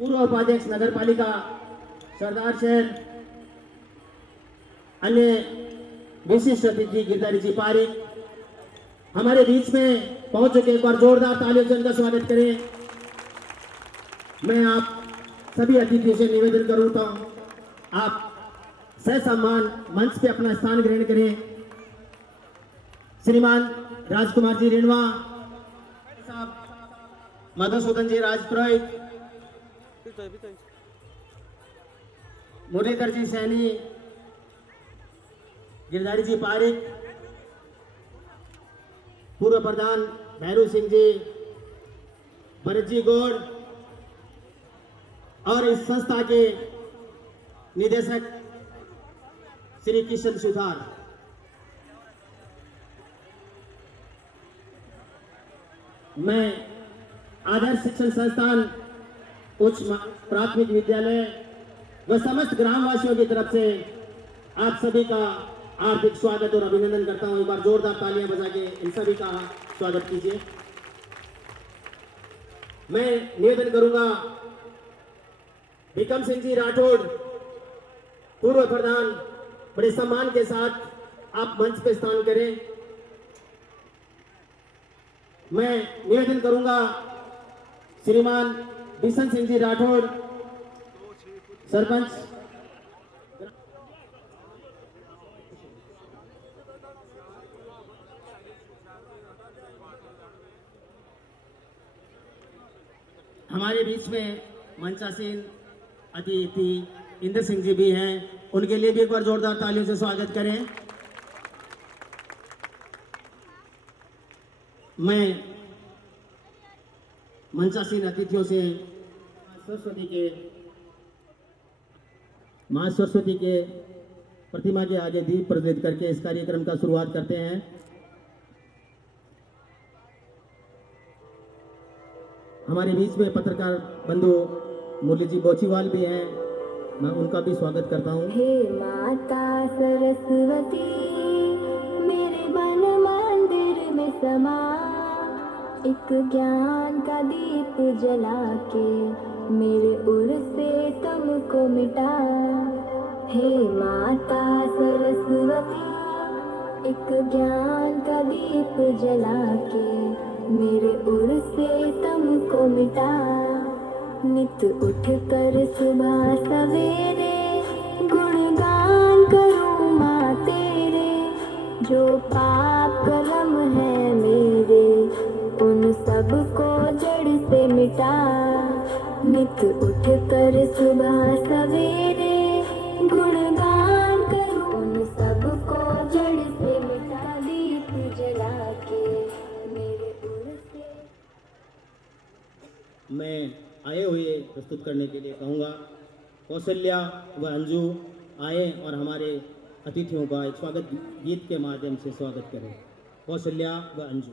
पूर्व उपाध्यक्ष नगर पालिका सरदार शहर, अन्य विशिष्ट अतिथि गिरधारी जी पारिक हमारे बीच में पहुंच चुके। एक बार जोरदार तालियों से उनका स्वागत करें। मैं आप सभी अतिथियों से निवेदन करूंगा, आप ससम्मान मंच पे अपना स्थान ग्रहण करें। श्रीमान राजकुमार जी रेणवा साहब, मधुसूदन जी राजपुरोहित, मुरलीधर जी सैनी, गिरधारी जी पारिक, पूर्व प्रधान भैरू सिंह जी, भरत जी गौड़ और इस संस्था के निदेशक श्री किशन सुधार। मैं आदर्श शिक्षण संस्थान उच्च प्राथमिक विद्यालय व समस्त ग्रामवासियों की तरफ से आप सभी का हार्दिक स्वागत और अभिनंदन करता हूं। एक बार जोरदार तालियां बजा के इन सभी का स्वागत कीजिए। मैं निवेदन करूंगा, विक्रम सिंह जी राठौड़ पूर्व प्रधान, बड़े सम्मान के साथ आप मंच पे स्थान करें। मैं निवेदन करूंगा, श्रीमान बिशन सिंह जी राठौड़ सरपंच, हमारे बीच में मंचासीन अतिथि इंद्र सिंह जी भी हैं, उनके लिए भी एक बार जोरदार तालियों से स्वागत करें। मैं मंचासीन अतिथियों से मां सरस्वती के प्रतिमा के आगे दीप प्रज्वलित करके इस कार्यक्रम का शुरुआत करते हैं। हमारे बीच में पत्रकार बंधु मुरली जी बोचीवाल भी हैं, मैं उनका भी स्वागत करता हूं। हे माता सरस्वती, मेरे मन मंदिर में समा, एक ज्ञान का दीप जला के मेरे उर से तुमको मिटा। हे माता सरस्वती, एक ज्ञान का दीप जला के मेरे उर से तुमको मिटा। नित उठ कर सुबह सवेरे गुणगान करूं माँ तेरे, जो पाप कर्म है मेरे उन सब को जड़ से मिटा। नित उठ कर सुबह सवेरे गुणगान करूं उन सब को जड़ से मिटा। दीप जला के मेरे उर से। मैं आए हुए प्रस्तुत करने के लिए कहूँगा, कौशल्या व अंजू आए और हमारे अतिथियों का एक स्वागत गीत के माध्यम से स्वागत करें। कौशल्या व अंजू।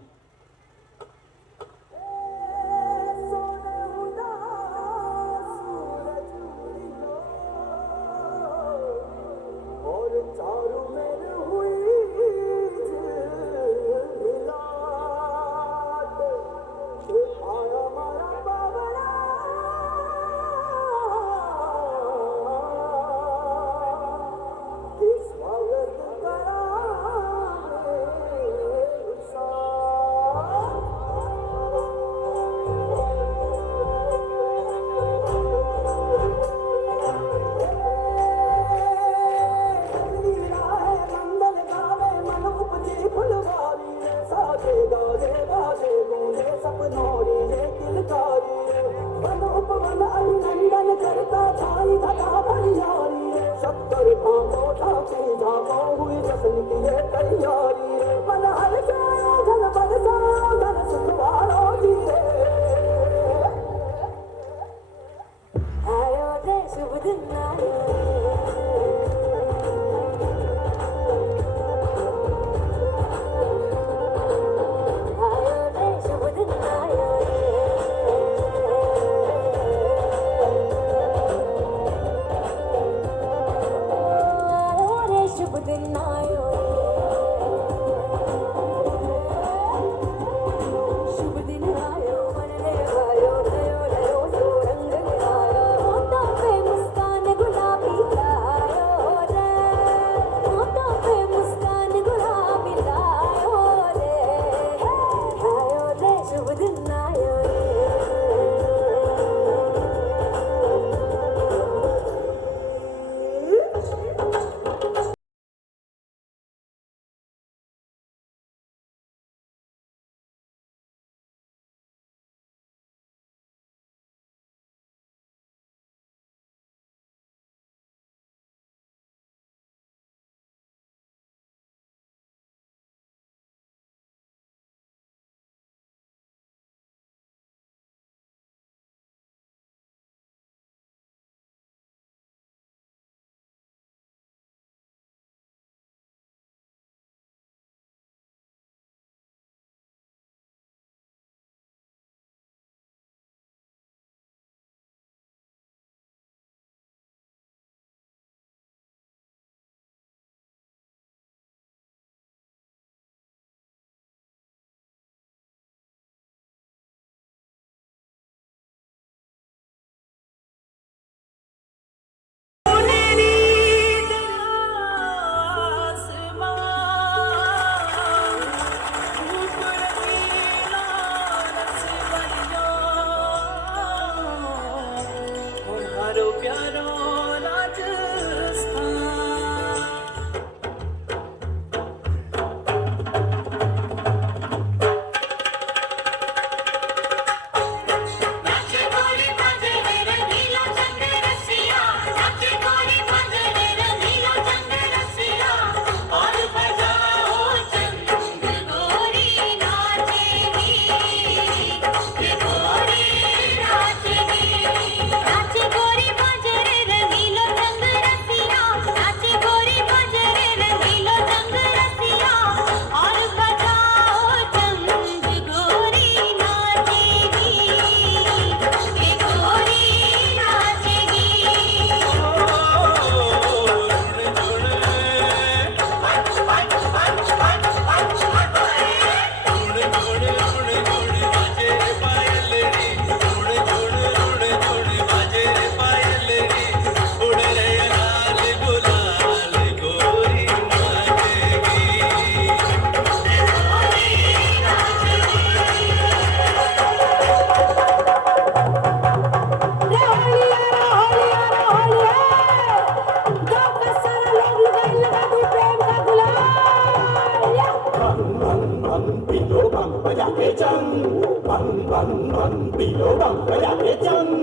बजा दे चम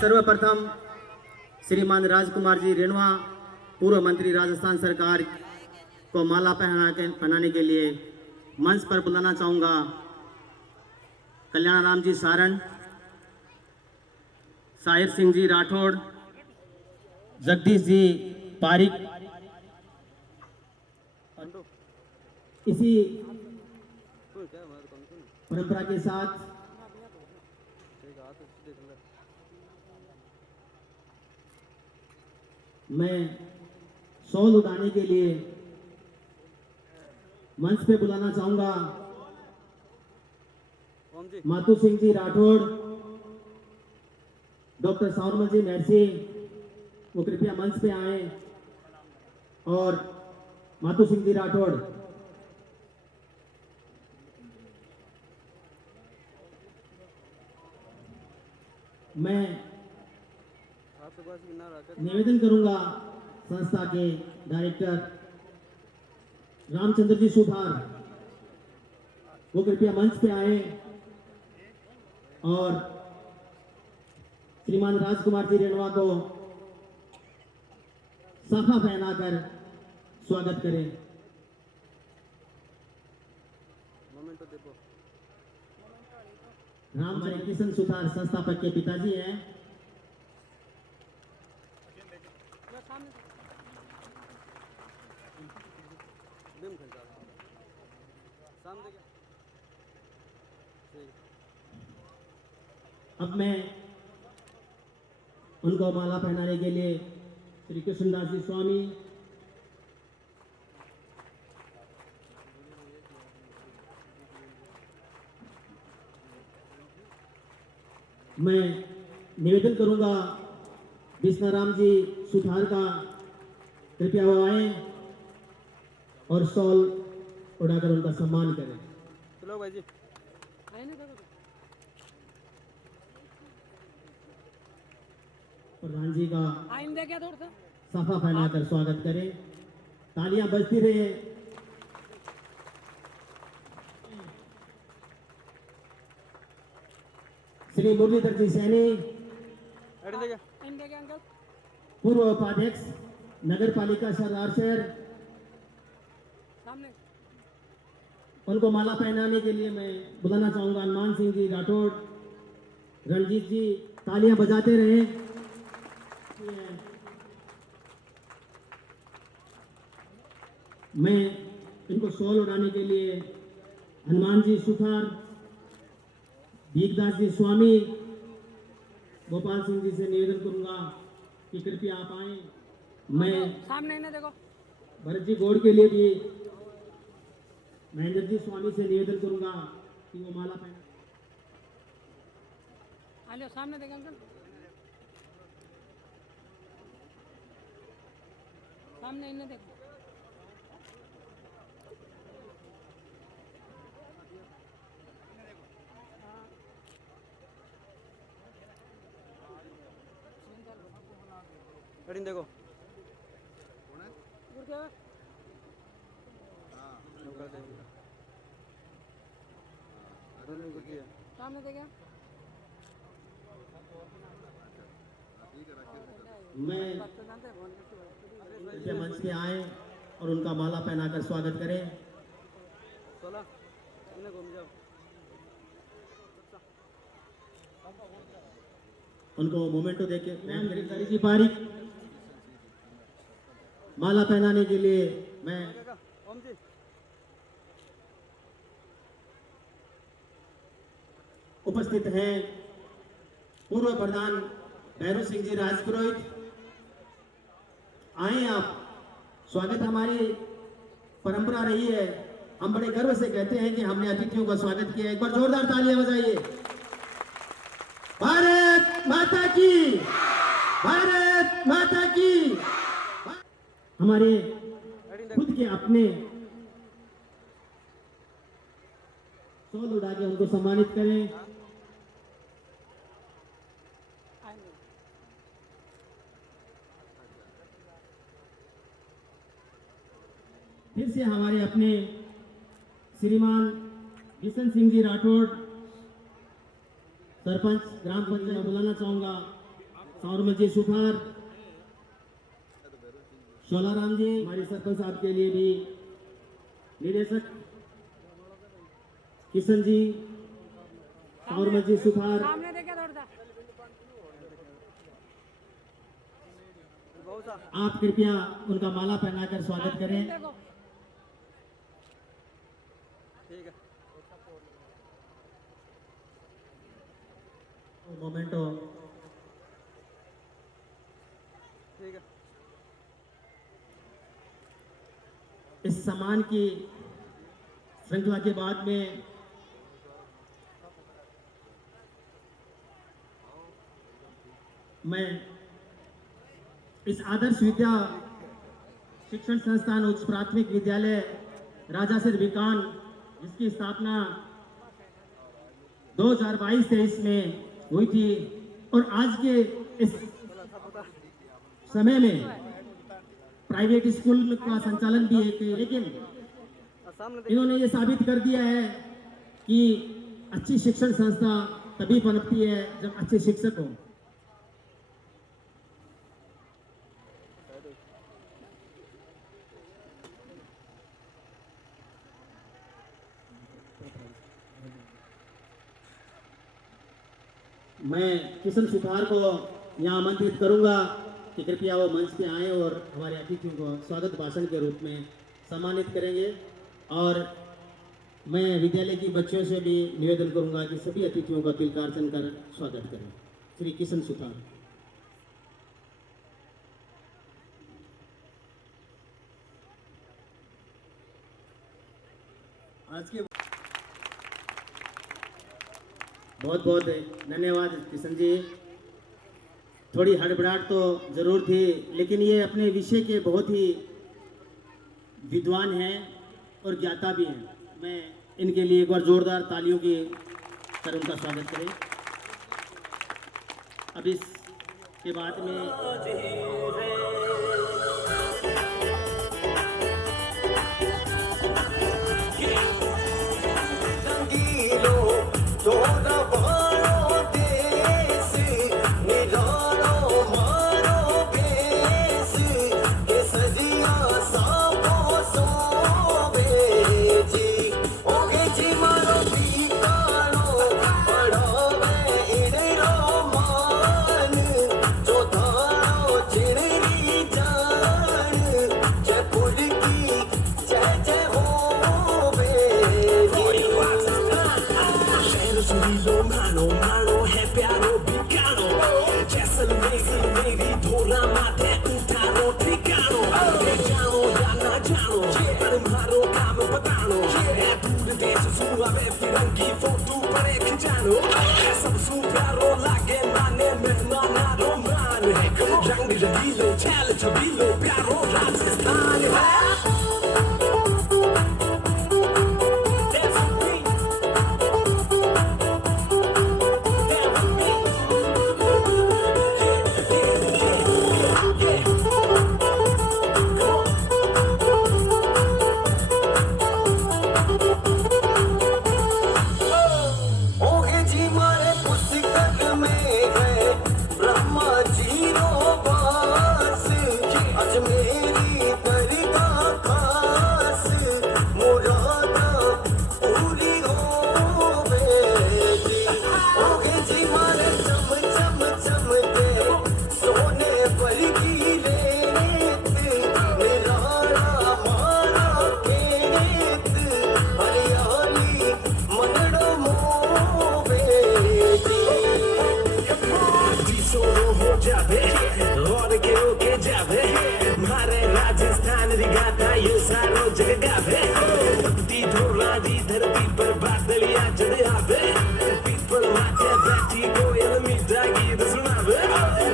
सर्वप्रथम श्रीमान राजकुमार जी रेणुआ पूर्व मंत्री राजस्थान सरकार को माला पहनाने के लिए मंच पर बुलाना चाहूँगा कल्याण राम जी सारण, साहिर सिंह जी राठौड़, जगदीश जी पारिक। इसी परंपरा के साथ मैं शॉल उठाने के लिए मंच पे बुलाना चाहूंगा मातू सिंह जी राठौड़, डॉक्टर सावरमल जी नरसी, वो कृपया मंच पे आए। और मातू सिंह जी राठौड़, मैं निवेदन करूंगा संस्था के डायरेक्टर रामचंद्र जी सुथार, वो कृपया मंच पे आए और श्रीमान राजकुमार जी रेणुआ को साफा पहनाकर स्वागत करें। रामचंद्र किशन सुथार संस्थापक के पिताजी हैं। अब मैं उनको माला पहनाने के लिए श्री कृष्णदास जी स्वामी, मैं निवेदन करूंगा विष्णाराम जी सुथार का कृपया वो आए और शॉल उड़ाकर उनका सम्मान करें। चलो भाई जी, प्रधान जी का साफा फैलाकर स्वागत करें। तालियां बजती रहे। श्री मुरलीधर जी सैनी, पूर्व उपाध्यक्ष नगर पालिका सरदार शहर, उनको माला पहनाने के लिए मैं बुलाना चाहूंगा हनुमान सिंह जी राठौड़, रणजीत जी। तालियां बजाते रहे। मैं इनको शॉल उड़ाने के लिए हनुमान जी सुथार, भीखदास जी स्वामी, गोपाल सिंह जी से निवेदन करूंगा कि कृपया आप आए। मैं सामने न देखो भरत जी गौड़ के लिए भी महेंद्र जी स्वामी से निवेदन करूंगा कि वो माला पहना। सामने देखो अंकल, सामने इन्हें देखो। देखो सामने देखिए मैं कृपया मंच पे आए और उनका माला पहनाकर स्वागत करें। उनको मोमेंटो देके गिरधारी जी पारिक माला पहनाने के लिए मैं उपस्थित हैं पूर्व प्रधान भैरव सिंह जी राजपुरोहित। आए आप, स्वागत हमारी परंपरा रही है। हम बड़े गर्व से कहते हैं कि हमने अतिथियों का स्वागत किया। एक बार जोरदार तालियां बजाइए। भारत माता की, भारत माता की। हमारे खुद के अपने शॉल उड़ा के उनको सम्मानित करें। फिर से हमारे अपने श्रीमान किशन सिंह जी राठौड़, सरपंच ग्राम पंचायत, में बुलाना चाहूंगा सावरमल जी सुथार, शोलाराम जी, हमारे सरपंच साहब के लिए भी निदेशक किशन जी, सावरमल जी सुथार। सामने देखिए थोड़ा सा आप कृपया उनका माला पहनाकर स्वागत करें। देखो मोमेंटो इस सम्मान की श्रृंखला के बाद में मैं इस आदर्श विद्या शिक्षण संस्थान उच्च प्राथमिक विद्यालय राजा सिर विकान, जिसकी स्थापना 2022-23 में हुई थी और आज के इस समय में प्राइवेट स्कूल का संचालन भी है, लेकिन इन्होंने ये साबित कर दिया है कि अच्छी शिक्षण संस्था तभी पनपती है जब अच्छे शिक्षक हों। मैं किशन सुथार को यहाँ आमंत्रित करूंगा कि कृपया वो मंच पे आए और हमारे अतिथियों को स्वागत भाषण के रूप में सम्मानित करेंगे। और मैं विद्यालय की बच्चों से भी निवेदन करूंगा कि सभी अतिथियों का तिलकार्चन कर स्वागत करें। श्री किशन सुथार। आज के बहुत बहुत धन्यवाद किशन जी। थोड़ी हड़बड़ाहट तो जरूर थी, लेकिन ये अपने विषय के बहुत ही विद्वान हैं और ज्ञाता भी हैं। मैं इनके लिए एक बार जोरदार तालियों की कर उनका स्वागत करें। अब इस के बाद में गाथा ये सारो जग गावे पत्ती ढोला दी धरती पर बादलिया चढ़े आवे पीपल माथे बैठी कोयल मीठा गीत सुनावे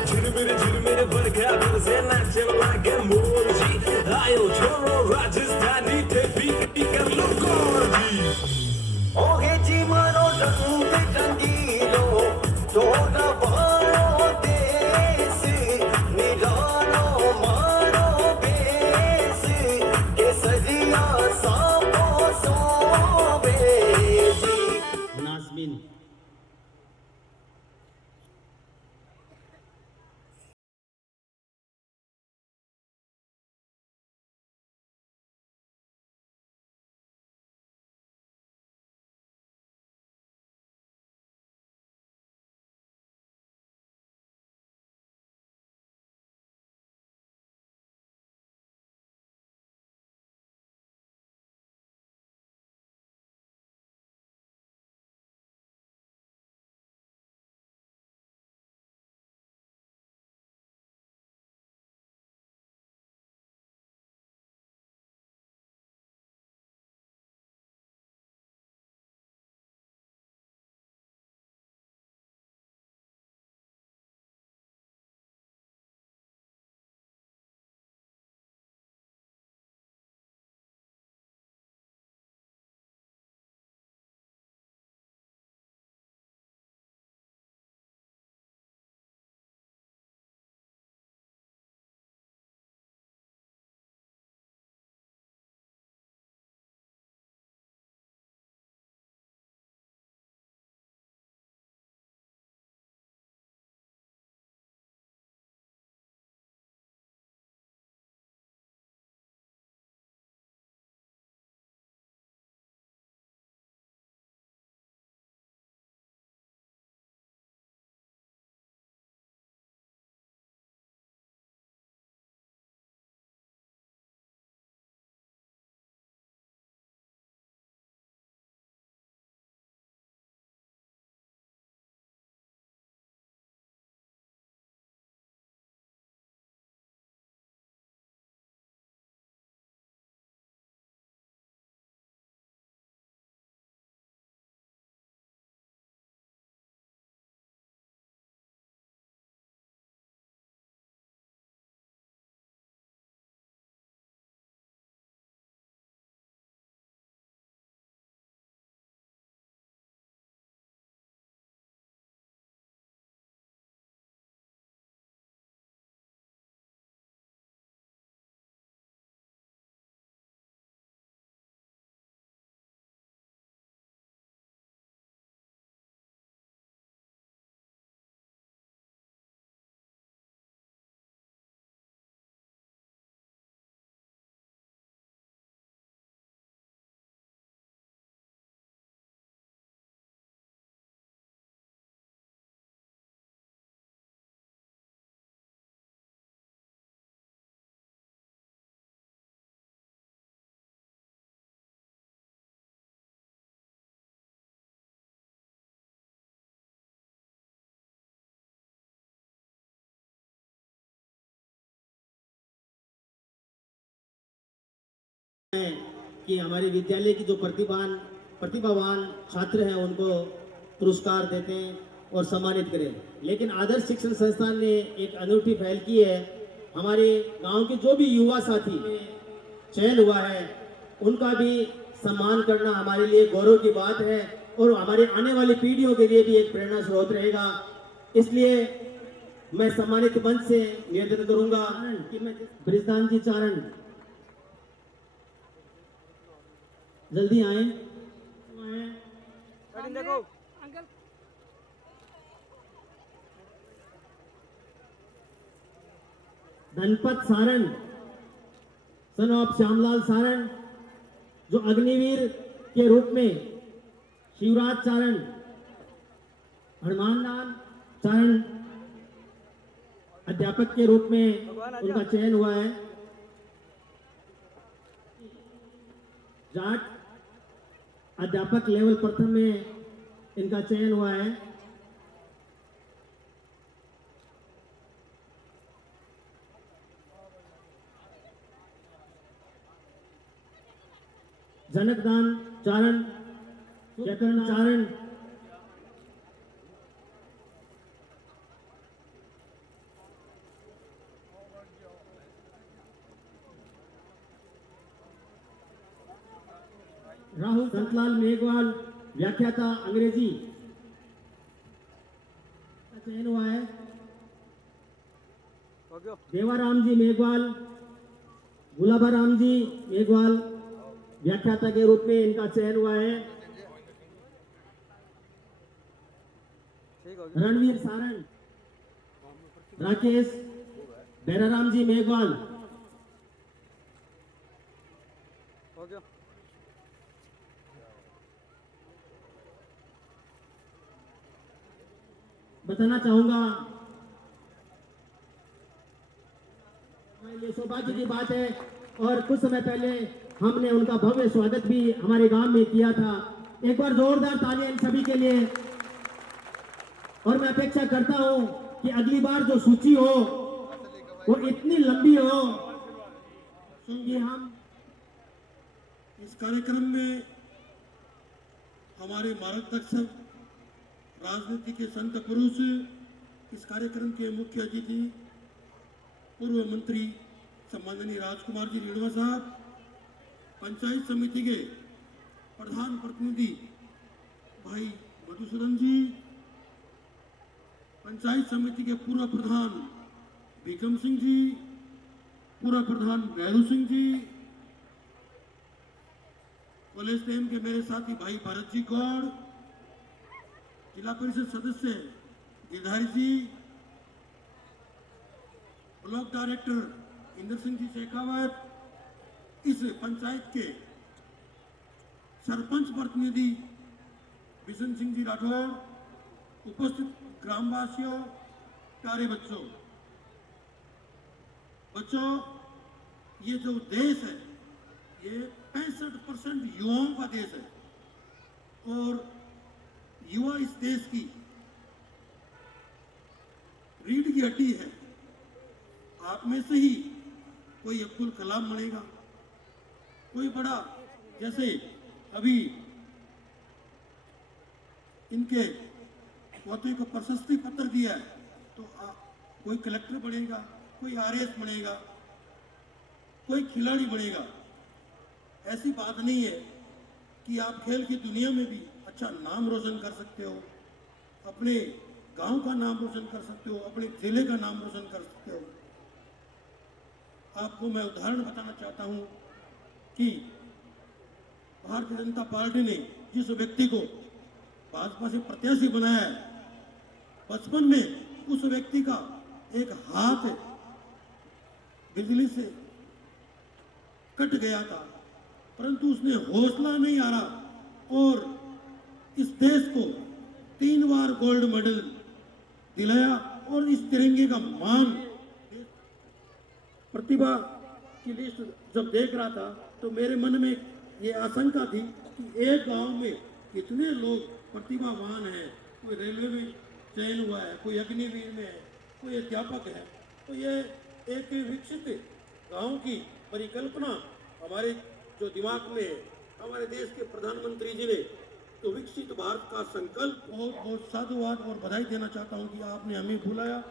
झिरमिर बरखा बरसे नाचे लागे मोर जी आयो छोरो राजस्थानी थे भी कर लो गौर जी ओहे जी मारो रंग रंगीलो जोड़ा बारो देश निरालो मारो बेस केसरिया सापो सोवे जी नाज़मीन, कि हमारे विद्यालय की जो प्रतिभावान छात्र हैं उनको पुरस्कार देते हैं और सम्मानित करें। लेकिन आदर्श शिक्षण संस्थान ने एक अनूठी पहल की है। हमारे गांव के जो भी युवा साथी चयन हुआ है उनका भी सम्मान करना हमारे लिए गौरव की बात है और हमारे आने वाली पीढ़ियों के लिए भी एक प्रेरणा स्रोत रहेगा। इसलिए मैं सम्मानित मंच से निवेदन करूंगा कि मैं ब्रिजदान जी चारण जल्दी आए। देखो uncle Dhanpat Saran son of Shyamlal Saran जो अग्निवीर के रूप में शिवराज चारण हनुमानलाल चारण अध्यापक के रूप में उनका चयन हुआ है। जाट अध्यापक लेवल प्रथम में इनका चयन हुआ है। जनकदान चारण, चेतन चारण, राहुल संतलाल मेघवाल व्याख्याता अंग्रेजी का चयन हुआ है। देवाराम जी मेघवाल, गुलाबाराम जी मेघवाल व्याख्याता के रूप में इनका चयन हुआ है। रणवीर सारण, राकेश बैराराम जी मेघवाल, बताना चाहूंगा हमारे लिए सौभाग्य की बात है और कुछ समय पहले हमने उनका भव्य स्वागत भी हमारे गांव में किया था। एक बार जोरदार तालियां इन सभी के लिए। और मैं अपेक्षा करता हूं कि अगली बार जो सूची हो वो इतनी लंबी हो कि हम इस कार्यक्रम में हमारे मार्गदर्शक, राजनीति के संत पुरुष, इस कार्यक्रम के मुख्य अतिथि पूर्व मंत्री सम्माननीय राजकुमार जी रेणुआ साहब, पंचायत समिति के प्रधान प्रतिनिधि भाई मधुसूदन जी, पंचायत समिति के पूर्व प्रधान भीकम सिंह जी, पूर्व प्रधान नेहरू सिंह जी, कॉलेज टाइम के मेरे साथी भाई भरत जी गौड़, जिला परिषद सदस्य गिरधारी जी, ब्लॉक डायरेक्टर इंद्र सिंह जी शेखावत, इस पंचायत के सरपंच प्रतिनिधि बिशन सिंह जी राठौर, उपस्थित ग्रामवासियों, प्यारे बच्चों, ये जो देश है ये 65% युवाओं का देश है और युवा इस देश की रीढ़ की हड्डी है। आप में से ही कोई अब्दुल कलाम बनेगा, कोई बड़ा, जैसे अभी इनके पोते को प्रशस्ति पत्र दिया है तो कोई कलेक्टर बनेगा, कोई आरएएस बनेगा, कोई खिलाड़ी बनेगा। ऐसी बात नहीं है कि आप खेल की दुनिया में भी अच्छा नाम रोशन कर सकते हो, अपने गांव का नाम रोशन कर सकते हो, अपने जिले का नाम रोशन कर सकते हो। आपको मैं उदाहरण बताना चाहता हूं कि भारतीय जनता पार्टी ने जिस व्यक्ति को भाजपा से प्रत्याशी बनाया है, बचपन में उस व्यक्ति का एक हाथ बिजली से कट गया था, परंतु उसने हौसला नहीं हारा और इस देश को 3 बार गोल्ड मेडल दिलाया और इस तिरंगे का मान। प्रतिभा की लिस्ट जब देख रहा था तो मेरे मन में ये आशंका थी कि एक गांव में कितने लोग प्रतिभावान हैं, कोई रेलवे में चयन हुआ है, कोई अग्निवीर में है, कोई अध्यापक है, तो ये एक विकसित गांव की परिकल्पना हमारे जो दिमाग में है, हमारे देश के प्रधानमंत्री जी ने तो विकसित भारत का संकल्प, बहुत बहुत साधुवाद और बधाई देना चाहता हूं कि आपने हमें बुलाया।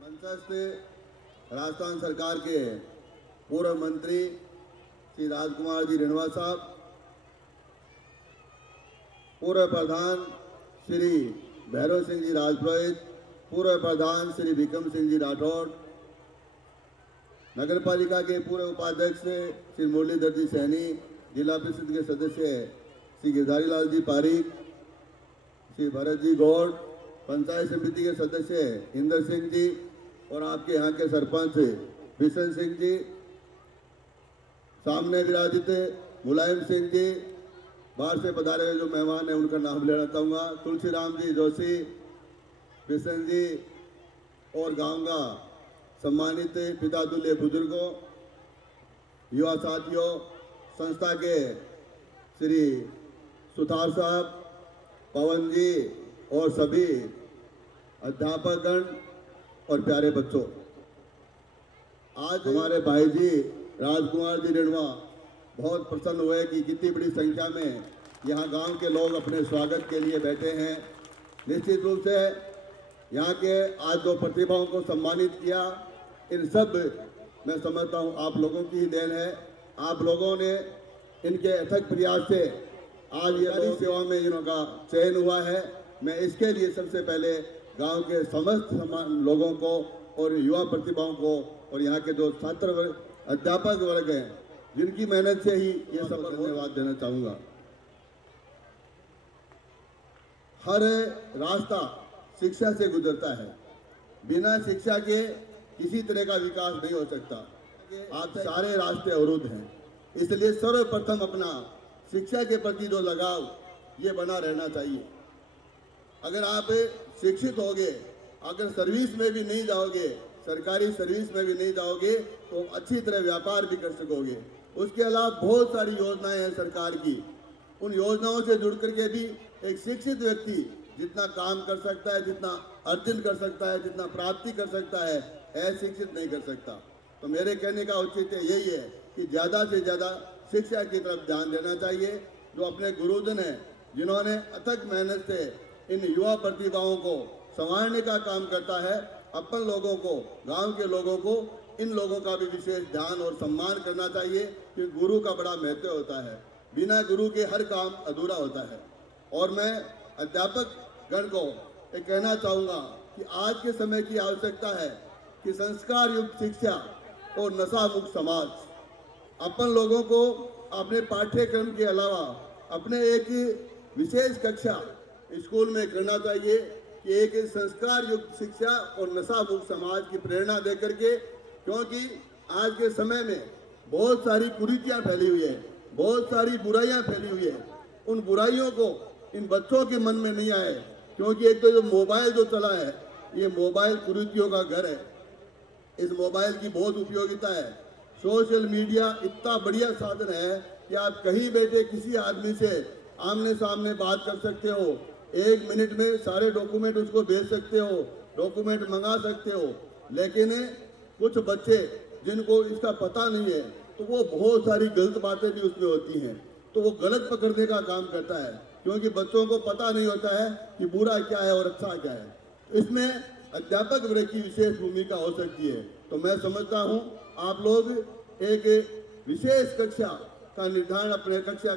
मंचस्थ राजस्थान सरकार के पूर्व मंत्री श्री राजकुमार जी रिणवा साहब, पूर्व प्रधान श्री भैरव सिंह जी राजपुरोहित, पूर्व प्रधान श्री विक्रम सिंह जी राठौड़, नगर पालिका के पूर्व उपाध्यक्ष श्री मुरलीधर जी सैनी, जिला परिषद के सदस्य श्री गिरधारी लाल जी पारीक, श्री भरत जी गौड़, पंचायत समिति के सदस्य इंदर सिंह जी और आपके यहाँ के सरपंच बिशन सिंह जी, सामने विराजित मुलायम सिंह जी, बाहर से पधारे हुए जो मेहमान हैं उनका नाम लेना चाहूँगा, तुलसीराम जी जोशी, बिशन जी और गाँव का सम्मानित पिता तुल्य बुजुर्गों, युवा साथियों, संस्था के श्री सुथार साहब, पवन जी और सभी अध्यापकगण और प्यारे बच्चों, आज हमारे भाई जी राजकुमार जी रिणवा बहुत प्रसन्न हुए कि कितनी बड़ी संख्या में यहाँ गांव के लोग अपने स्वागत के लिए बैठे हैं। निश्चित रूप से यहाँ के आज जो प्रतिभाओं को सम्मानित किया, इन सब मैं समझता हूँ आप लोगों की ही देन है। आप लोगों ने इनके अथक प्रयास से आज ये लोक सेवा में इनका चयन हुआ है। मैं इसके लिए सबसे पहले गांव के समस्त लोगों को और युवा प्रतिभाओं को और यहाँ के जो छात्र वर्ग, अध्यापक वर्ग हैं, जिनकी मेहनत से ही ये सब धन्यवाद देना चाहूँगा। हर रास्ता शिक्षा से गुजरता है, बिना शिक्षा के किसी तरह का विकास नहीं हो सकता। आप सारे रास्ते अवरुद्ध हैं, इसलिए सर्वप्रथम अपना शिक्षा के प्रति जो लगाव ये बना रहना चाहिए। अगर आप शिक्षित होगे, अगर सर्विस में भी नहीं जाओगे, सरकारी सर्विस में भी नहीं जाओगे तो अच्छी तरह व्यापार भी कर सकोगे। उसके अलावा बहुत सारी योजनाएं हैं सरकार की, उन योजनाओं से जुड़ करके भी एक शिक्षित व्यक्ति जितना काम कर सकता है, जितना अर्जन कर सकता है, जितना प्राप्ति कर सकता है, अशिक्षित नहीं कर सकता। तो मेरे कहने का औचित्य यही है कि ज़्यादा से ज़्यादा शिक्षा की तरफ ध्यान देना चाहिए। जो अपने गुरुजन हैं, जिन्होंने अथक मेहनत से इन युवा प्रतिभाओं को संवारने का काम करता है, अपन लोगों को, गांव के लोगों को, इन लोगों का भी विशेष ध्यान और सम्मान करना चाहिए कि गुरु का बड़ा महत्व होता है। बिना गुरु के हर काम अधूरा होता है। और मैं अध्यापक गण को ये कहना चाहूँगा कि आज के समय की आवश्यकता है कि संस्कार युक्त शिक्षा और नशा मुक्त समाज, अपन लोगों को अपने पाठ्यक्रम के अलावा अपने एक विशेष कक्षा स्कूल में करना चाहिए कि एक संस्कार युक्त शिक्षा और नशा मुक्त समाज की प्रेरणा दे करके, क्योंकि आज के समय में बहुत सारी कुरीतियाँ फैली हुई है, बहुत सारी बुराइयाँ फैली हुई है। उन बुराइयों को इन बच्चों के मन में नहीं आए, क्योंकि एक तो जो मोबाइल जो चला है, ये मोबाइल कुरीतियों का घर है। इस मोबाइल की बहुत उपयोगिता है। सोशल मीडिया इतना बढ़िया साधन है कि आप कहीं बैठे किसी आदमी से आमने सामने बात कर सकते हो, 1 मिनट में सारे डॉक्यूमेंट उसको भेज सकते हो, डॉक्यूमेंट मंगा सकते हो। लेकिन कुछ बच्चे जिनको इसका पता नहीं है, तो वो बहुत सारी गलत बातें भी उसमें होती हैं, तो वो गलत पकड़ने का काम करता है, क्योंकि बच्चों को पता नहीं होता है कि बुरा क्या है और अच्छा क्या है। इसमें अध्यापक वर्ग की विशेष भूमिका हो सकती है। तो मैं समझता हूँ आप लोग एक विशेष कक्षा का निर्धारण अपने कक्षा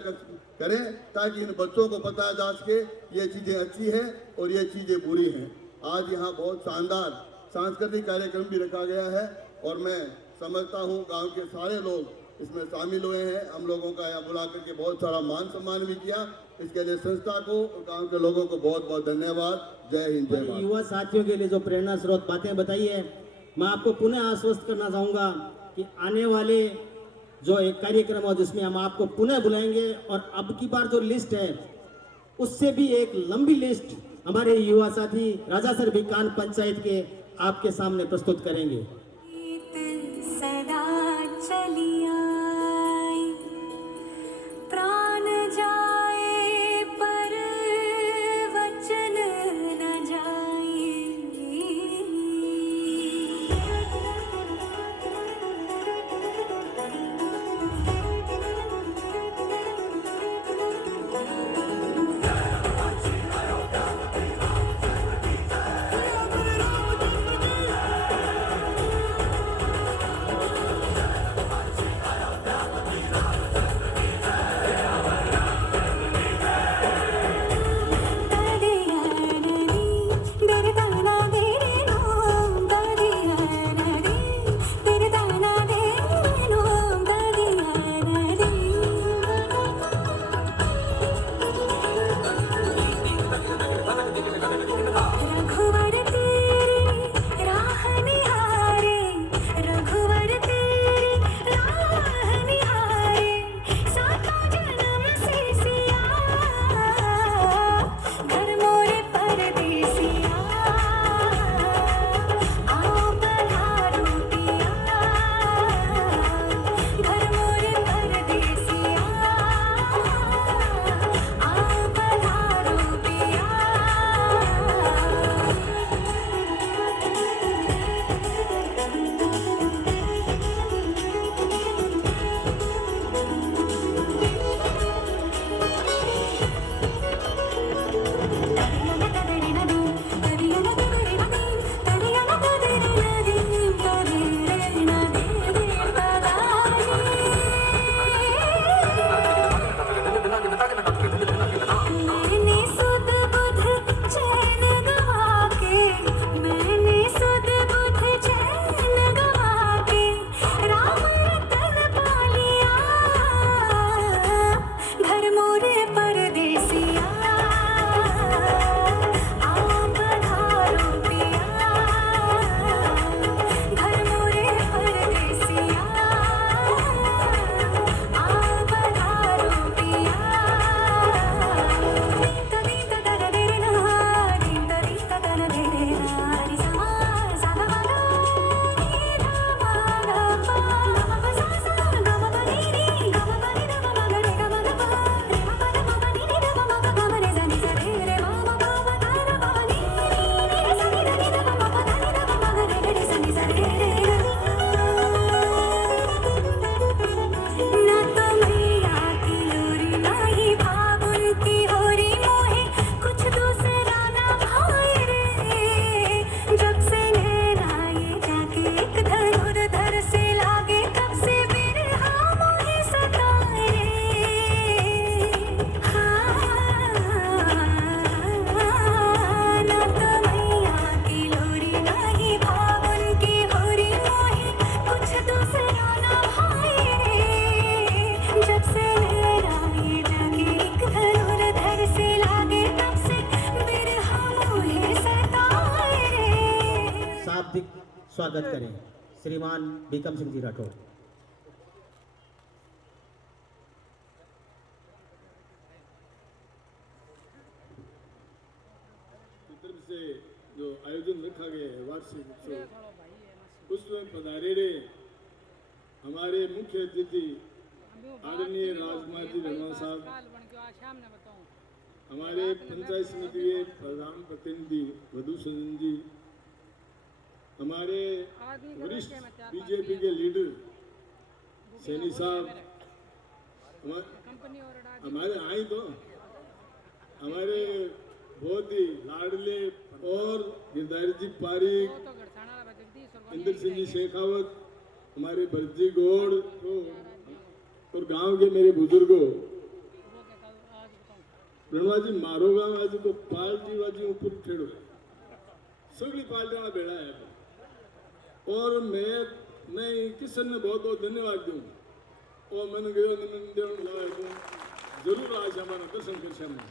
करें, ताकि इन बच्चों को पता जा सके ये चीज़ें अच्छी हैं और ये चीज़ें बुरी हैं। आज यहाँ बहुत शानदार सांस्कृतिक कार्यक्रम भी रखा गया है और मैं समझता हूँ गांव के सारे लोग इसमें शामिल हुए हैं। हम लोगों का यहाँ बुला करके बहुत सारा मान सम्मान भी किया। इसके लिए संस्था को और गांव के लोगों को बहुत बहुत धन्यवाद। जय हिंद, जय भारत। युवा साथियों के लिए जो प्रेरणा स्रोत बातें बताई है, मैं आपको पुनः आश्वस्त करना चाहूँगा कि आने वाले जो एक कार्यक्रम हो जिसमें हम आपको पुनः बुलाएंगे, और अब की बार जो लिस्ट है उससे भी एक लंबी लिस्ट हमारे युवा साथी राजासर बीकान पंचायत के आपके सामने प्रस्तुत करेंगे। सदा चलिया प्राण जाए पर वचन न जाए। स्वागत करें श्रीमान बीकम सिंह जी राठौड़। की तरफ से जो आयोजन रखा गया है वार्षिक उत्सव, उसमें पधारेरे हमारे मुख्य अतिथि आदरणीय राजकुमार जी रमन साहब, हमारे पंचायत समिति के प्रधान प्रतिनिधि मधुसूदन जी, हमारे वरिष्ठ बीजेपी के लीडर सैनी साहब, हमारे आई तो हमारे बहुत ही लाडले और गिरधारी जी पारिक, इंद्र सिंह जी शेखावत, हमारे भरत जी गौड़ और गांव के मेरे बुजुर्गों, रणवाजी मारो गांव आज को पार्टी वाजी ऊपर ठेड़ो है, सगली पार्टियां बेड़ा है। और मैं किशन ने बहुत बहुत धन्यवाद दूं और मैंने जरूर आज हमारा दर्शन कर सामने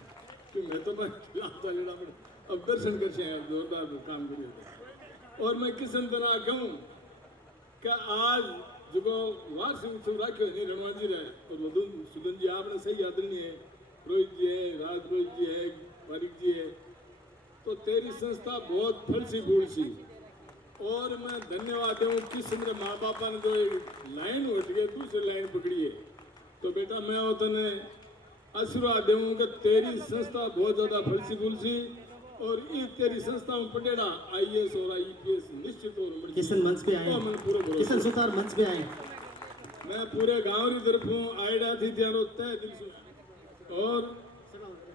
कि मैं तो अब दर्शन कर से जोरदार काम करिए। और मैं किशन तरह कहूँ कि आज जो वार्षिक उत्सव राख्यो नहीं रणवाद जी रहे और मधुसूदन जी आपने सही आदरणीय है, रोहित जी है, राज रोहित जी है, पारिक जी है, तो तेरी संस्था बहुत फलसी फूलसी। और मैं धन्यवाद दूँ किशन के माँ बापा ने जो एक लाइन उठ गई दूसरी लाइन पकड़ी है, तो बेटा मैं वो तने आशीर्वाद दूँ कि तेरी संस्था बहुत ज्यादा फलसी फूलसी और ये तेरी संस्था में पटेड़ा IAS और IPS निश्चित और किशन मंच पे आए, किशन सुतार मंच पे आए। मैं पूरे गांव की तरफ हूँ आइडा थी त्यारो तय दिल से और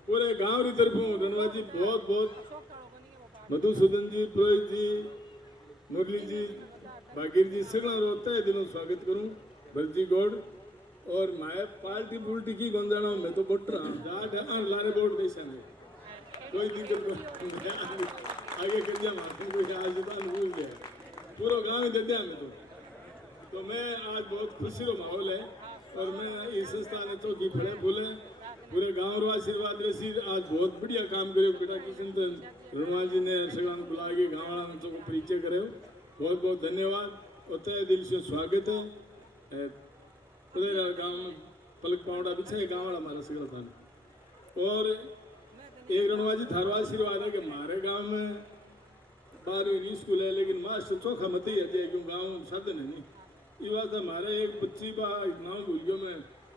पूरे गांव की तरफ हूँ धन्यवाद जी, बहुत बहुत मधुसूदन जी, पुरोहित जी, मुरली जी, भागीर जी सगला रोता है दिनों स्वागत करूँ, भरत जी गौड़ और मैं पार्टी पुल्टी की गंजाना मैं तो बोट रहा जाट है लारे बोट देशा में कोई दिक्कत नहीं आगे कर दिया मार्केट को आज तो भूल गया पूरा गांव ही दे दिया मैं तो मैं आज बहुत खुशी रो माहौल है और मैं इस संस्था ने तो की फले फूले पूरे गांव रो आशीर्वाद रसी आज बहुत बढ़िया काम करे बेटा किशन रणवाल जी ने सगवान बुला के गाँव वाला ने तो परिचय करे बहुत बहुत धन्यवाद और तय दिल से स्वागत है। गाँव में पलक पावड़ा बिछा गाँव वाला हमारा सगला था और एक रणवाजी थारवा आशीर्वाद है कि हमारे गांव में 12वीं स्कूल है लेकिन मास्टर चौखा मत ही है क्यों गाँव साधन है नहीं ये बात है। हमारे एक बच्ची का नाम भूल गया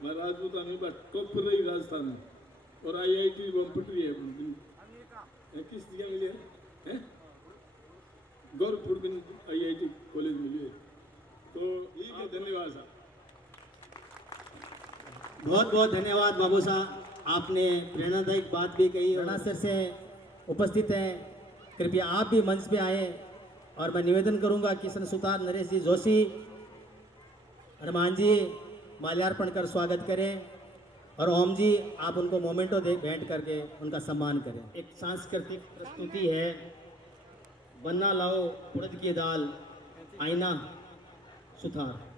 मैं राजपूता नहीं बात टॉप पर रही राजस्थान में और IIT पट रही है किस जगह मिली है गोरखपुर में IIT कॉलेज मिली है तो ठीक है धन्यवाद साहब। बहुत बहुत धन्यवाद बाबू साहब, आपने प्रेरणादायक बात भी कही। सर से उपस्थित हैं, कृपया आप भी मंच पे आए और मैं निवेदन करूंगा किशन सुतार, नरेश जी जोशी, हनुमान जी माल्यार्पण कर स्वागत करें और ओम जी आप उनको मोमेंटो दे भेंट करके उनका सम्मान करें। एक सांस्कृतिक प्रस्तुति है बन्ना लाओ उड़द की दाल आईना सुथार।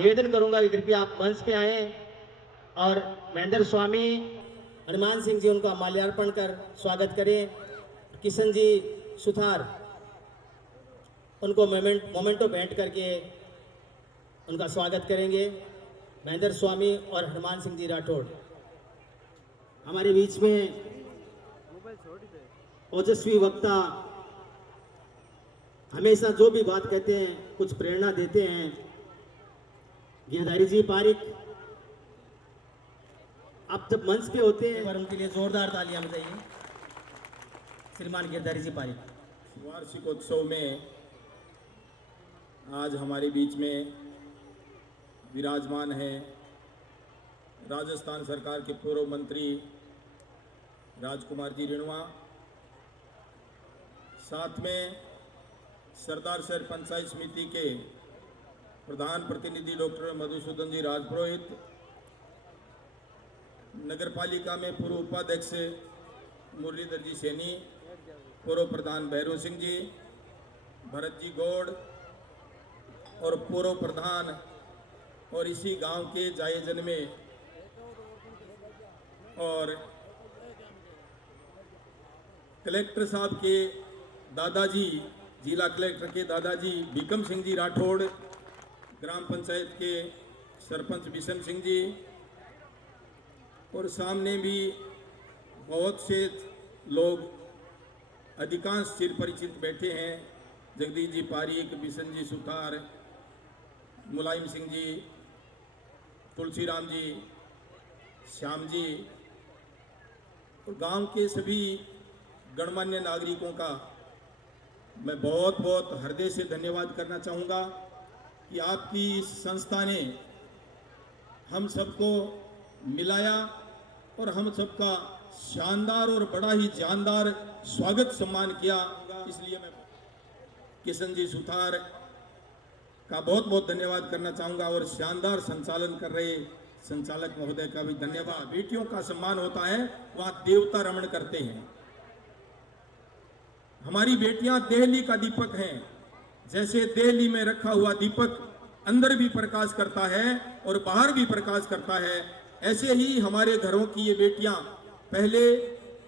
निवेदन करूंगा कि कृपया आप मंच पे आए और महेंद्र स्वामी हनुमान सिंह जी उनका माल्यार्पण कर स्वागत करें। किशन जी सुथार उनको मोमेंटो भेंट करके उनका स्वागत करेंगे। महेंद्र स्वामी और हनुमान सिंह जी राठौड़ हमारे बीच में ओजस्वी वक्ता, हमेशा जो भी बात कहते हैं कुछ प्रेरणा देते हैं, गिरधारी जी पारिक। आप जब मंच पे होते हैं और उनके लिए जोरदार तालियां बजाइए। श्रीमान गिरधारी जी पारिक। वार्षिकोत्सव में आज हमारे बीच में विराजमान है राजस्थान सरकार के पूर्व मंत्री राजकुमार जी रिणवा, साथ में सरदार शहर पंचायत समिति के प्रधान प्रतिनिधि डॉक्टर मधुसूदन जी राजपुरोहित, नगर पालिका में पूर्व उपाध्यक्ष मुरलीधर जी सैनी, पूर्व प्रधान भैरव सिंह जी, भरत जी गौड़ और पूर्व प्रधान और इसी गांव के जायजन में और कलेक्टर साहब के दादाजी, जिला कलेक्टर के दादाजी बिकम सिंह जी राठौड़, ग्राम पंचायत के सरपंच बिशन सिंह जी और सामने भी बहुत से लोग अधिकांश चिर परिचित बैठे हैं। जगदीश जी पारीक, बिशन जी सुथार, मुलायम सिंह जी, तुलसीराम जी, श्याम जी और गांव के सभी गणमान्य नागरिकों का मैं बहुत बहुत हृदय से धन्यवाद करना चाहूँगा कि आपकी इस संस्था ने हम सबको मिलाया और हम सबका शानदार और बड़ा ही जानदार स्वागत सम्मान किया। इसलिए मैं किशन जी सुथार का बहुत बहुत धन्यवाद करना चाहूँगा और शानदार संचालन कर रहे संचालक महोदय का भी धन्यवाद। बेटियों का सम्मान होता है वहाँ देवता रमण करते हैं। हमारी बेटियां देहली का दीपक हैं। जैसे देहली में रखा हुआ दीपक अंदर भी प्रकाश करता है और बाहर भी प्रकाश करता है, ऐसे ही हमारे घरों की ये बेटियां पहले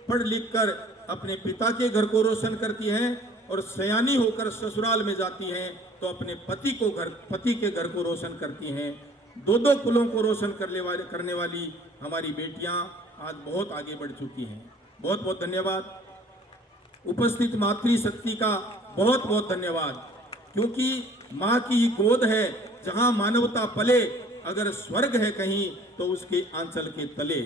पढ़ लिख कर अपने पिता के घर को रोशन करती हैं और सयानी होकर ससुराल में जाती हैं तो अपने पति के घर को रोशन करती हैं। दो दो कुलों को रोशन करने वाली हमारी बेटियां आज बहुत आगे बढ़ चुकी हैं। बहुत बहुत धन्यवाद। उपस्थित मातृशक्ति का बहुत बहुत धन्यवाद, क्योंकि माँ की ही गोद है जहाँ मानवता पले, अगर स्वर्ग है कहीं तो उसके आंचल के तले।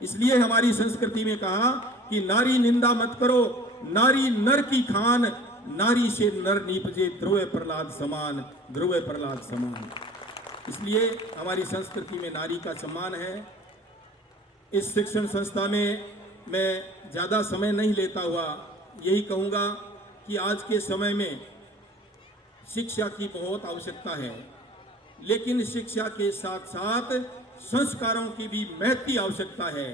इसलिए हमारी संस्कृति में कहा कि नारी निंदा मत करो, नारी नर की खान, नारी से नर निपजे ध्रुव प्रहलाद समान, ध्रुव प्रहलाद समान। इसलिए हमारी संस्कृति में नारी का सम्मान है। इस शिक्षण संस्था में मैं ज़्यादा समय नहीं लेता हुआ यही कहूँगा कि आज के समय में शिक्षा की बहुत आवश्यकता है, लेकिन शिक्षा के साथ साथ संस्कारों की भी महती आवश्यकता है।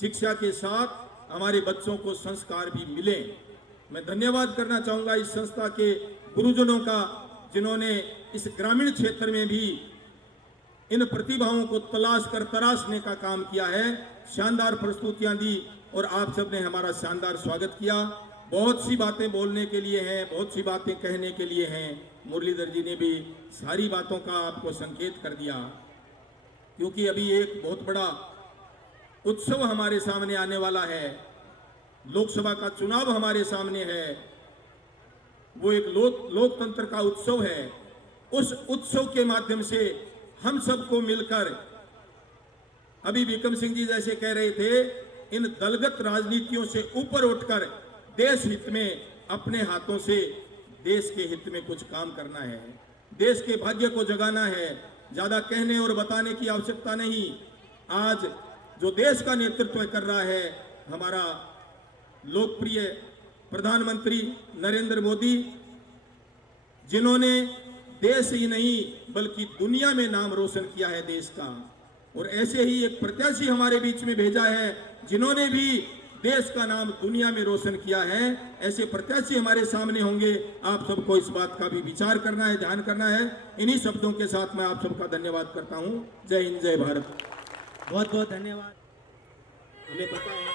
शिक्षा के साथ हमारे बच्चों को संस्कार भी मिले। मैं धन्यवाद करना चाहूँगा इस संस्था के गुरुजनों का, जिन्होंने इस ग्रामीण क्षेत्र में भी इन प्रतिभाओं को तलाश कर तराशने का काम किया है। शानदार प्रस्तुतियां दी और आप सब ने हमारा शानदार स्वागत किया। बहुत सी बातें बोलने के लिए हैं, बहुत सी बातें कहने के लिए हैं। मुरलीधर जी ने भी सारी बातों का आपको संकेत कर दिया, क्योंकि अभी एक बहुत बड़ा उत्सव हमारे सामने आने वाला है। लोकसभा का चुनाव हमारे सामने है। वो एक लोकतंत्र का उत्सव है। उस उत्सव के माध्यम से हम सबको मिलकर, अभी बिकम सिंह जी जैसे कह रहे थे, इन दलगत राजनीतियों से ऊपर उठकर देश हित में अपने हाथों से देश के हित में कुछ काम करना है, देश के भाग्य को जगाना है। ज्यादा कहने और बताने की आवश्यकता नहीं। आज जो देश का नेतृत्व कर रहा है हमारा लोकप्रिय प्रधानमंत्री नरेंद्र मोदी, जिन्होंने देश ही नहीं बल्कि दुनिया में नाम रोशन किया है देश का, और ऐसे ही एक प्रत्याशी हमारे बीच में भेजा है जिन्होंने भी देश का नाम दुनिया में रोशन किया है। ऐसे प्रत्याशी हमारे सामने होंगे, आप सबको इस बात का भी विचार करना है, ध्यान करना है। इन्हीं शब्दों के साथ मैं आप सबका धन्यवाद करता हूं। जय हिंद, जय भारत। बहुत बहुत धन्यवाद। हमें पता है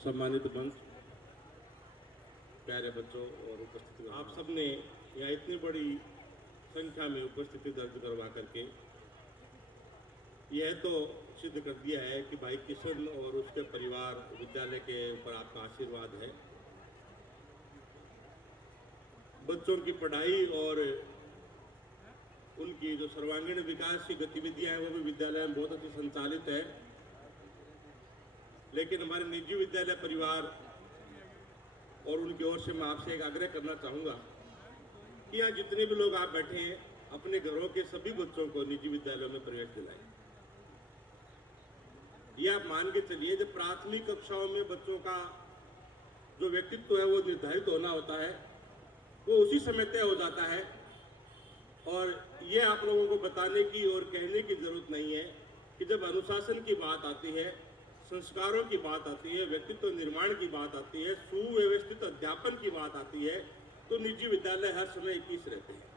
सम्मानित मंच, प्यारे बच्चों और उपस्थित, आप सबने यहाँ इतनी बड़ी संख्या में उपस्थिति दर्ज करवा करके यह तो सिद्ध कर दिया है कि भाई किशन और उसके परिवार विद्यालय के ऊपर आपका आशीर्वाद है। बच्चों की पढ़ाई और उनकी जो सर्वांगीण विकास की गतिविधियां हैं वो भी विद्यालय में बहुत अच्छी संचालित है। लेकिन हमारे निजी विद्यालय परिवार और उनकी ओर से मैं आपसे एक आग्रह करना चाहूँगा कि यहाँ जितने भी लोग आप बैठे हैं अपने घरों के सभी बच्चों को निजी विद्यालयों में प्रवेश दिलाएं। ये आप मान के चलिए जब प्राथमिक कक्षाओं में बच्चों का जो व्यक्तित्व है वो निर्धारित होना होता है, वो उसी समय तय हो जाता है। और ये आप लोगों को बताने की और कहने की जरूरत नहीं है कि जब अनुशासन की बात आती है, संस्कारों की बात आती है, व्यक्तित्व निर्माण की बात आती है, सुव्यवस्थित अध्यापन की बात आती है, तो निजी विद्यालय हर समय 21 रहते हैं।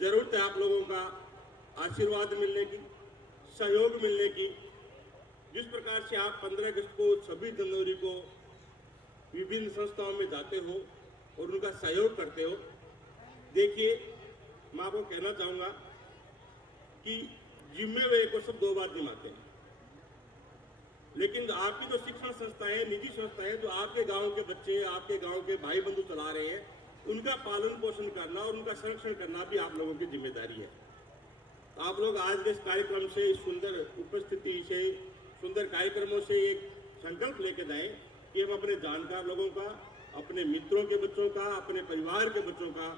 जरूरत है आप लोगों का आशीर्वाद मिलने की, सहयोग मिलने की। जिस प्रकार से आप 15 अगस्त को, 26 जनवरी को विभिन्न संस्थाओं में जाते हो और उनका सहयोग करते हो, देखिए मैं आपको कहना चाहूँगा कि जिम्मे वे को सब 2 बार जिमाते हैं, लेकिन आपकी जो शिक्षण संस्थाएं, निजी संस्थाएं जो आपके गांव के बच्चे, आपके गांव के भाई बंधु चला रहे हैं, उनका पालन पोषण करना और उनका संरक्षण करना भी आप लोगों की जिम्मेदारी है। तो आप लोग आज के इस कार्यक्रम से, इस सुंदर उपस्थिति से, सुंदर कार्यक्रमों से एक संकल्प लेके जाएं कि हम अपने जानकार लोगों का, अपने मित्रों के बच्चों का, अपने परिवार के बच्चों का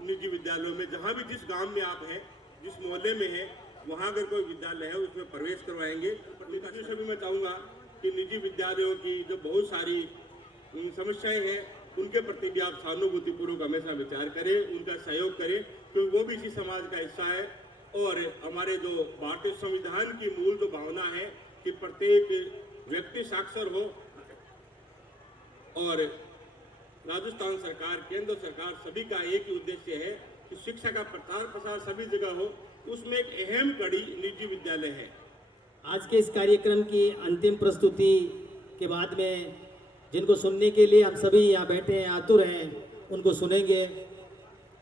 निजी विद्यालयों में, जहाँ भी जिस गांव में आप हैं, जिस मोहल्ले में है, वहाँ अगर कोई विद्यालय है उसमें प्रवेश करवाएंगे। से भी मैं चाहूँगा कि निजी विद्यालयों की जो बहुत सारी समस्याएं हैं उनके प्रति भी आप सहानुभूतिपूर्वक हमेशा विचार करें, उनका सहयोग करें, क्योंकि वो भी इसी समाज का हिस्सा है। और हमारे जो भारतीय संविधान की मूल जो भावना है कि प्रत्येक व्यक्ति साक्षर हो, और राजस्थान सरकार, केंद्र सरकार सभी का एक ही उद्देश्य है कि शिक्षा का प्रचार प्रसार सभी जगह हो, उसमें एक अहम कड़ी निजी विद्यालय है। आज के इस कार्यक्रम की अंतिम प्रस्तुति के बाद में जिनको सुनने के लिए हम सभी यहाँ बैठे हैं, आतुर हैं, उनको सुनेंगे।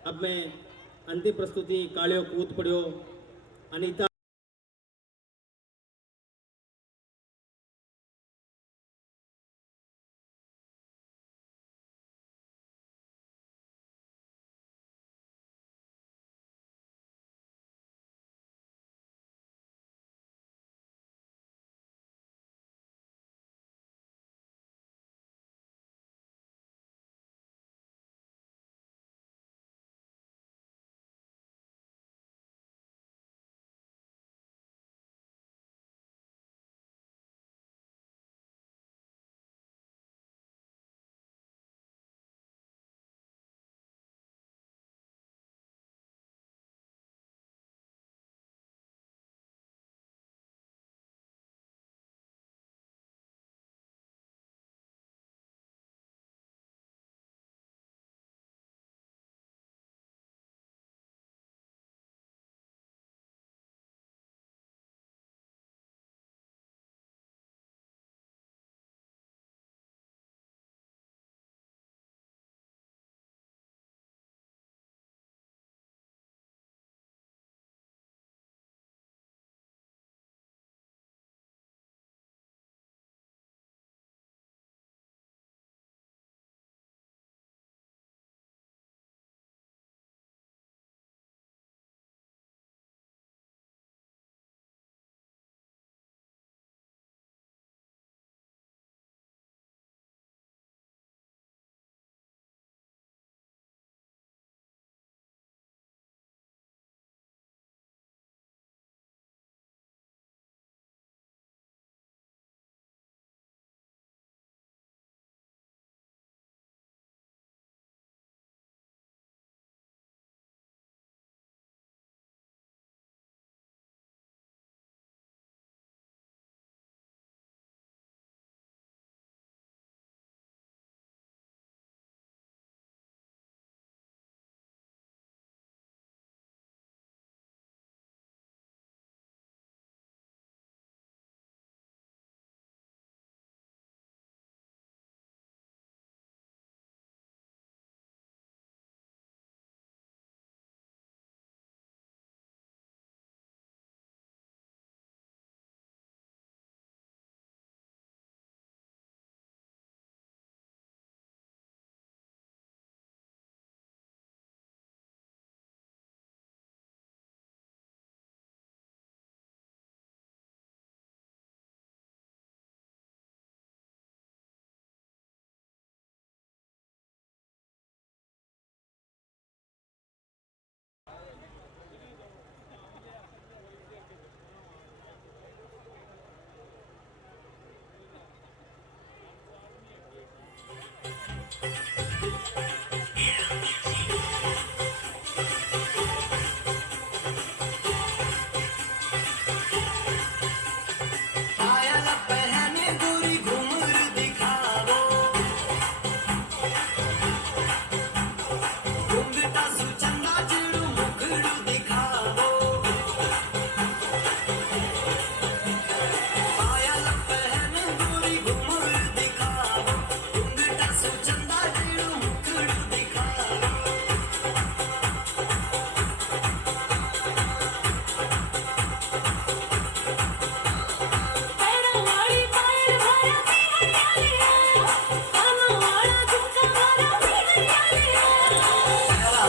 अब मैं अंतिम प्रस्तुति कालियो कूद पड़ियो अनीता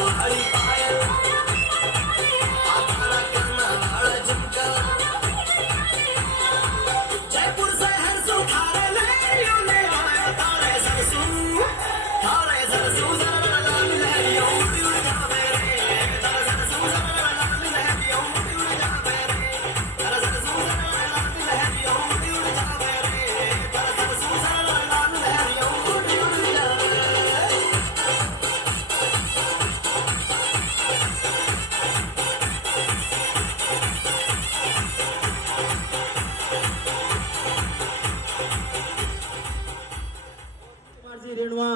वाली पायल आकारा करना नाड़ा झुमका जयपुर से हर सो थारे ले यो ले आया थारे सरसू जरा लाल लहरियों उड़ जावे रे थारे सरसू जरा लाल लहरियों उड़ जावे रे थारे सरसू जरा लाल लहरियों उड़ जावे रे थारे सरसू जरा लाल लहरियों उड़ जावे कुमार जी रेणुआ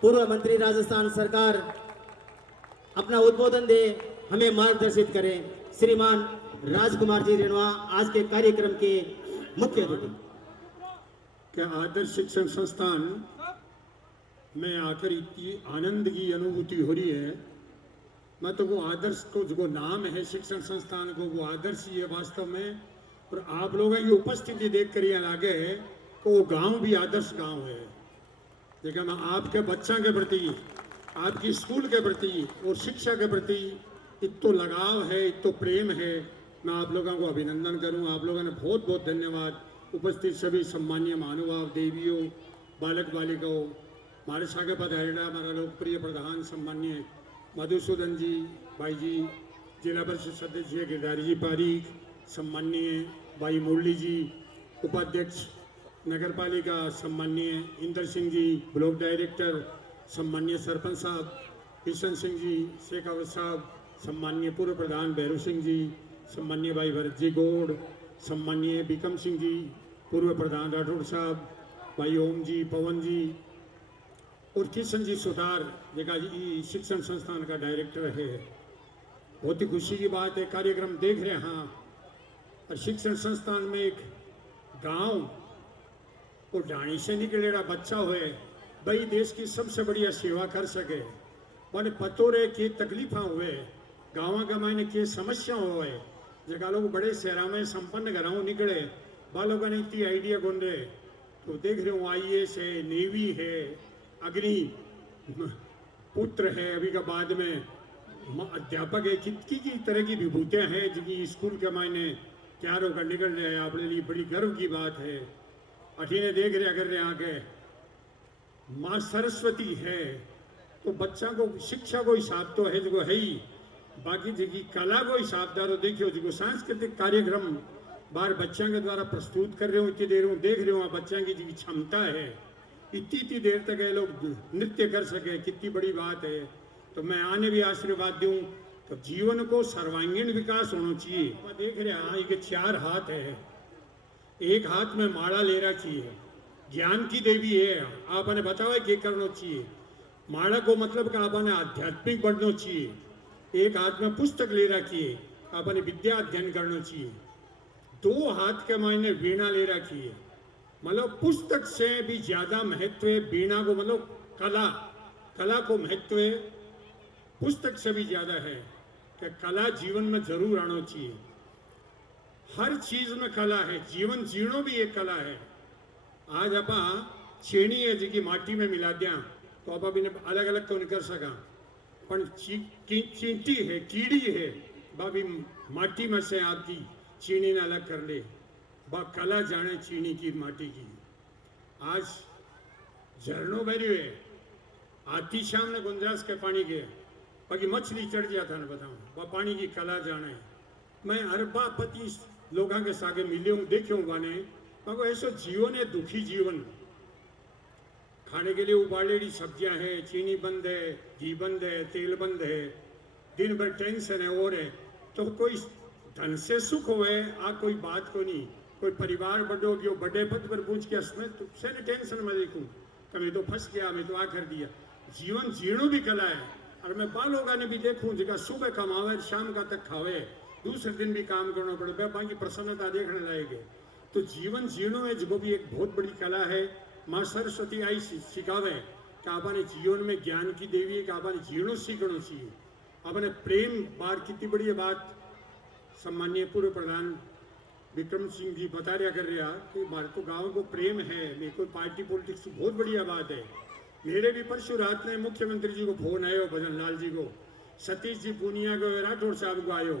पूर्व मंत्री राजस्थान सरकार अपना उद्बोधन दे हमें मार्गदर्शित करें। श्रीमान राजकुमार जी रेणुआ आज के कार्यक्रम के मुख्य अतिथि। क्या आदर्श शिक्षण संस्थान में आकर इतनी आनंद की अनुभूति हो रही है। मैं तो वो आदर्श को जो नाम है शिक्षण संस्थान को वो आदर्श ही है वास्तव में। और आप लोगों की उपस्थिति देख कर यहाँ लागे है कि वो गांव भी आदर्श गांव है। देखा मैं आपके बच्चा के प्रति आपकी स्कूल के प्रति और शिक्षा के प्रति इतो लगाव है इतो प्रेम है। मैं आप लोगों को अभिनंदन करूं। आप लोगों ने बहुत बहुत धन्यवाद। उपस्थित सभी सम्मानीय महानुभाव देवियों बालक बालिकाओं हमारे सागे पधारेड़ा हमारा लोकप्रिय प्रधान सम्मान्य मधुसूदन जी भाई जी जिला परिषद सदस्य गिरधारी जी पारीक सम्माननीय भाई मुरली जी उपाध्यक्ष नगर पालिका सम्माननीय इंदर सिंह जी ब्लॉक डायरेक्टर सम्माननीय सरपंच साहब किशन सिंह जी शेखावत साहब सम्माननीय पूर्व प्रधान भैरव सिंह जी सम्माननीय भाई भरत जी गौड़ सम्माननीय बिकम सिंह जी पूर्व प्रधान राठौड़ साहब भाई ओम जी पवन जी और किशन जी सुधार जगह जी शिक्षण संस्थान का डायरेक्टर है। बहुत ही खुशी की बात है कार्यक्रम देख रहे हैं। हाँ और शिक्षण संस्थान में एक गांव और ढाणी से निकलेड़ा बच्चा हुए भाई देश की सबसे बढ़िया सेवा कर सके। मैंने पतो रहे कि तकलीफा हुए गाँव का मैंने की समस्या हुए जगह लोग बड़े शहरा में संपन्न घरों निकले बा लोगों ने इतनी आइडिया गुन रहे। तो देख रहे हूँ IAS है नेवी है अग्नि पुत्र है अभी का बाद में अध्यापक है कितनी की तरह की विभूतियाँ हैं जिनकी स्कूल के मायने तैयार होकर निकल रहे हैं। अपने लिए बड़ी गर्व की बात है। अठीने देख रहे अगर यहाँ के माँ सरस्वती है तो बच्चा को शिक्षा को हिसाब तो है जो है ही बाकी जगह कला को हिसाबदार देखियो जो सांस्कृतिक कार्यक्रम बाहर बच्चों के द्वारा प्रस्तुत कर रहे हो इतनी देर में देख रहे हो बच्चों की जो क्षमता है इतनी देर तक ये लोग नृत्य कर सके कितनी बड़ी बात है। तो मैं आने भी आशीर्वाद दूं तो जीवन को सर्वांगीण विकास होना चाहिए। मैं देख रहे हाँ ये 4 हाथ है एक हाथ में माला ले रखी है ज्ञान की देवी है। आपने बताओ क्या करना चाहिए माला को मतलब कि आपने आध्यात्मिक बढ़ना चाहिए। एक हाथ में पुस्तक ले रखी है आपने विद्या अध्ययन करना चाहिए। 2 हाथ के मायने वीणा ले रखी है मतलब पुस्तक से भी ज्यादा महत्व है वीणा को मतलब कला को महत्व है पुस्तक से भी ज्यादा है कि कला जीवन में जरूर आना चाहिए। हर चीज में कला है जीवन जीणो भी एक कला है। आज आप छेणी है जी माटी में मिला दिया तो आप अभी अलग अलग तो नहीं कर सका पर चींटी है कीड़ी है बाबी माटी में से आपकी चीनी ने अलग कर ले बा कला जाने चीनी की माटी की। आज झरनों भरी हुए आती शाम ने गुंजरास के पानी के बाकी मछली चढ़ गया था ना बताऊं बा पानी की कला जाने। मैं अरबा 25 लोगों के सागे मिले हूँ देखे हूँ बाने मगर ऐसा जीवन है दुखी जीवन। खाने के लिए उबालेड़ी सब्जियां है चीनी बंद है घी बंद है तेल बंद है दिन भर टेंशन है और है तो कोई धन से सुख होए आ कोई बात को नहीं कोई परिवार बड़ो गयो बड़े पद पर पूछ के मैं तो टेंशन में देखूं कि मैं तो फंस गया मैं तो आ कर दिया। जीवन जीणो भी कला है और मैं बालोगा ने भी देखूं जगह सुबह कमावे शाम का तक खावे दूसरे दिन भी काम करना पड़े बाकी प्रसन्नता देखने लायक है। तो जीवन जीणो है जो भी एक बहुत बड़ी कला है। माँ सरस्वती आई सिखावे कि आपने जीवन में ज्ञान की देवी है कि आपने जीणो सीखना चाहिए। आपने प्रेम बार कितनी बड़ी बात सम्माननीय पूर्व प्रधान विक्रम सिंह जी बता रहा कर रहा कि हमारे तो गाँव को प्रेम है मेरे को पार्टी पॉलिटिक्स बहुत बढ़िया बात है मेरे भी परसों रात में मुख्यमंत्री जी को फोन आयो, भजन लाल जी को, सतीश जी पूनिया को, राठौड़ साहब को आयो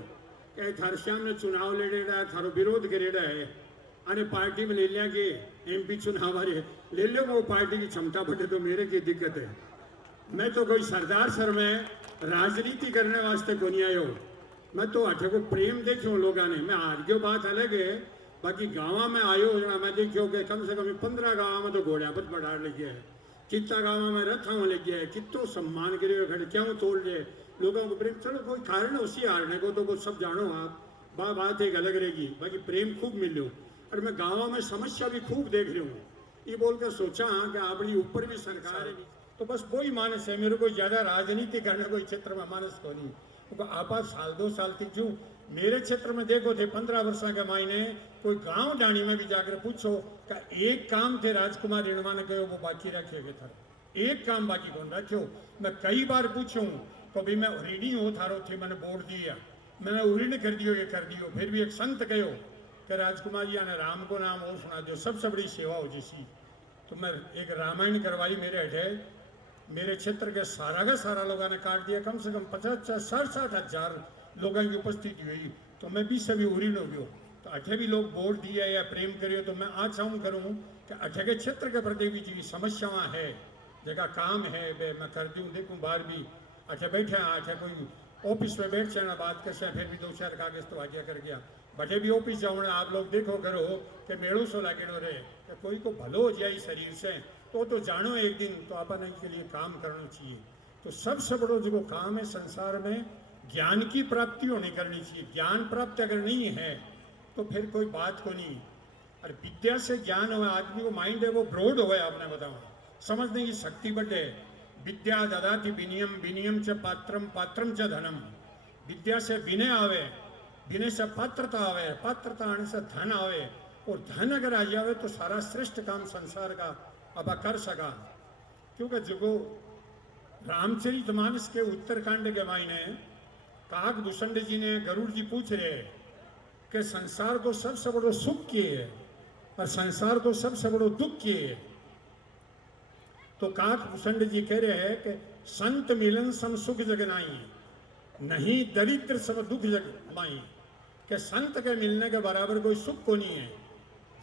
कि थारे सामने चुनाव लड़ेड़ा है, थारो विरोध करेड़ा है, अरे पार्टी में ले लिया कि एमपी चुनाव आ रहे ले लो, वो पार्टी की क्षमता बढ़े तो मेरे की दिक्कत है। मैं तो कोई सरदार सर में राजनीति करने वास्ते को नहीं आयो, मैं तो अठे को प्रेम देखो लोगों ने। मैं हार गयो बात अलग है, बाकी गाँव में आयो मैं देखियो कि कम से कम 15 गाँव में तो घोड़ा पत बढ़ा लगे है, कितना गाँव में रथा में लगे है, कितो सम्मान करे खड़े क्यों तोड़ ले लोगों को प्रेम। चलो कोई कारण उसी हारने को तो वो सब जानो आप, बात एक अलग रहेगी, बाकी प्रेम खूब मिलो। और मैं गाँव में समस्या भी खूब देख रही हूँ, ये बोलकर सोचा कि अपनी ऊपर भी सरकार है, तो बस वही मानस है मेरे को, ज्यादा राजनीति करने कोई क्षेत्र में मानस को नहीं। तो आप साल 2 साल तक जो मेरे क्षेत्र में देखो थे 15 वर्ष के मायने कोई गांव डाणी में भी जाकर पूछो कि एक काम थे राजकुमार रिणवा ने कहो वो बाकी रखे था, एक काम बाकी कौन रखो। मैं कई बार पूछूं तो भी मैं ऋणी हूँ थारो थे, मैंने बोल दिया, मैंने ऋण कर दियो ये कर दियो। फिर भी एक संत कहो कि राजकुमार जी ने राम को नाम और सुना दो, सबसे बड़ी सेवा हो जैसी। तो मैं एक रामायण करवाई मेरे हटे, मेरे क्षेत्र के सारा का सारा लोगों ने काट दिया, कम से कम 50-60 हजार लोगों की उपस्थिति हुई, तो मैं भी सभी उरीन हो गयो। तो अठे भी लोग वोट दिया या प्रेम करियो, तो मैं आचाऊँ करूँ कि अठे के क्षेत्र के प्रति भी जी समस्याएं है, जगह काम है वे मैं कर दूँ। देखूँ बाहर भी अठे बैठे हैं, अठे कोई ऑफिस में बैठ जाना बात कर, फिर भी 2-4 कागज तो आज्ञा कर गया, बटे भी ऑफिस जाओ आप लोग देखो करो कि मेड़ो सो लागेड़ो रहे कि कोई को भलो हो जाए शरीर से, तो जानो एक दिन तो अपन के लिए काम करना चाहिए। तो सबसे बड़ो जो काम है संसार में ज्ञान की प्राप्ति होनी करनी चाहिए। ज्ञान प्राप्त अगर नहीं है तो फिर कोई बात को नहीं। और विद्या से ज्ञान हो, आदमी को माइंड है वो ब्रॉड हो गया, आपने बताओ समझने की शक्ति बढ़े। विद्या ददाति विनियम, विनियम च पात्रम, पात्रम च धनम। विद्या से विनय आवे, विनय से पात्रता आवे, पात्रता आने से धन आवे, और धन अगर आ जावे तो सारा श्रेष्ठ काम संसार का अब कर सका। क्योंकि जो रामचरितमानस के उत्तरकांड के मायने काकभूषण जी ने गरुड़ जी पूछ रहे कि संसार को सबसे बड़ो सुख किए है और संसार को सबसे बड़ो दुख किए है। तो काकभूषण जी कह रहे हैं कि संत मिलन सम सुख जग नाई, नहीं दरिद्र सब दुख जग माई। कि संत के मिलने के बराबर कोई सुख को नहीं है।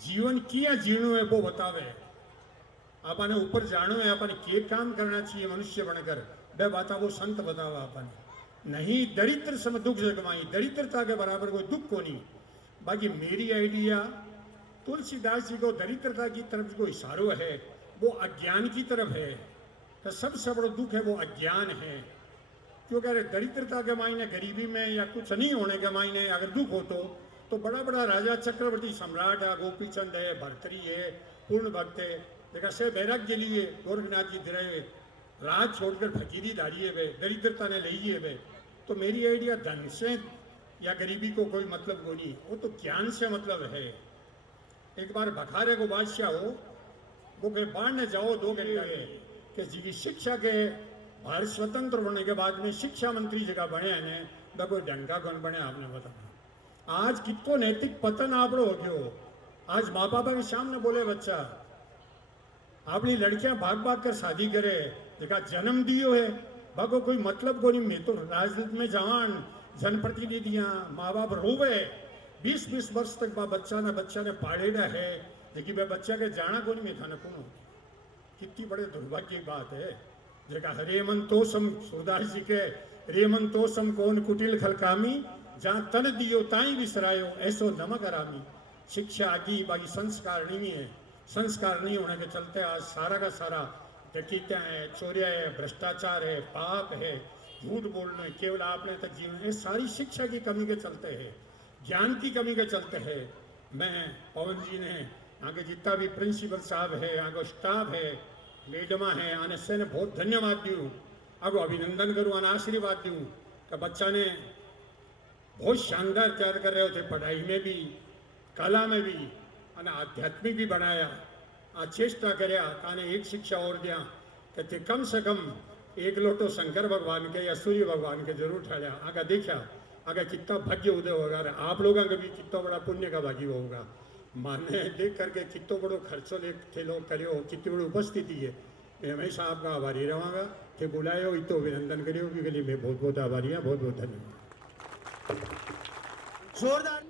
जीवन किया जीणो है वो बतावे, अपने ऊपर जानो है, अपन के काम करना चाहिए मनुष्य बनकर, वे बात वो संत बतावा अपन। नहीं दरिद्र सम दुख जगमाई, दरिद्रता के बराबर कोई दुख को नहीं। बाकी मेरी आइडिया तुलसीदास जी को दरिद्रता की तरफ जो इशारो है वो अज्ञान की तरफ है। तो सबसे बड़ा दुख है वो अज्ञान है। क्योंकि अगर दरिद्रता के मायने गरीबी में या कुछ नहीं होने के मायने अगर दुख हो तो बड़ा बड़ा राजा चक्रवर्ती सम्राट है, गोपीचंद है, भर्तरी है, पूर्ण भक्त है, देखा से बैराग के लिए गोरखनाथ जी धरे राज छोड़कर फकीरी धारी है वे, दरिद्रता ने ली है वे। तो मेरी आइडिया धन से या गरीबी को कोई मतलब को नहीं, वो तो ज्ञान से मतलब है। एक बार बखारे को बादशाह हो वो कहे बाढ़ ने जाओ 2 घंटे कि जी की शिक्षा के भारत स्वतंत्र होने के बाद में शिक्षा मंत्री जगह बने हैं न कोई ढंग का कौन बने आपने बताया। आज कितो नैतिक पतन आपड़ो हो गयो। आज माँ बाप के सामने बोले बच्चा अपनी लड़कियां भाग भाग कर शादी करे, देखा जन्म दियो है भागो कोई मतलब को नहीं। मैं तो राजनीति में जवान जनप्रतिनिधियां माँ बाप रोवे 20-20 वर्ष तक बच्चा ने पाड़ेड़ा है, लेकिन वह बच्चा के जाना को नहीं मैं थाने कौन। कितनी बड़े दुर्भाग्य की बात है। देखा रेमन तोसम सूरदास जी के रेमन तोसम कौन कुटिल खलकामी, जहाँ तन दियो ताई विसरायो ऐसो नमक हरामी। शिक्षा आगी बाकी संस्कार नहीं है। संस्कार नहीं होने के चलते आज सारा का सारा डकैतियाँ है, चोरियाँ है, भ्रष्टाचार है, पाप है, झूठ बोलना है, केवल आपने तक जीवन है, सारी शिक्षा की कमी के चलते है, ज्ञान की कमी के चलते है। मैं पवन जी ने यहाँ के जितना भी प्रिंसिपल साहब है, यहाँ का स्टाफ है, मेडमा है, आने से ने बहुत धन्यवाद दूँ, आगो अभिनंदन करूँ, आने आशीर्वाद दूँ कि बच्चा ने बहुत शानदार तैयार कर रहे होते, पढ़ाई में भी, कला में भी, અને आध्यात्मिक भी बनाया। आ चेष्टा કર્યા કાને एक शिक्षा और दिया कि कम से कम 1 लोटो शंकर भगवान के या सूर्य भगवान के जरूर ठाया। आगे देखा आगे कितना भाग्य उदय होगा, आप लोगों का भी कितना बड़ा पुण्य का भाग्य होगा। माने देख करके कितना बड़ो खर्चो ले लोग करो, कितनी बड़ी उपस्थिति है। मैं हमेशा आपका आभारी रहूँगा कि बुलाए हो तो अभिनंदन करियो कि गली में बहुत बहुत आभारी है। बहुत बहुत धन्यवाद। जोरदार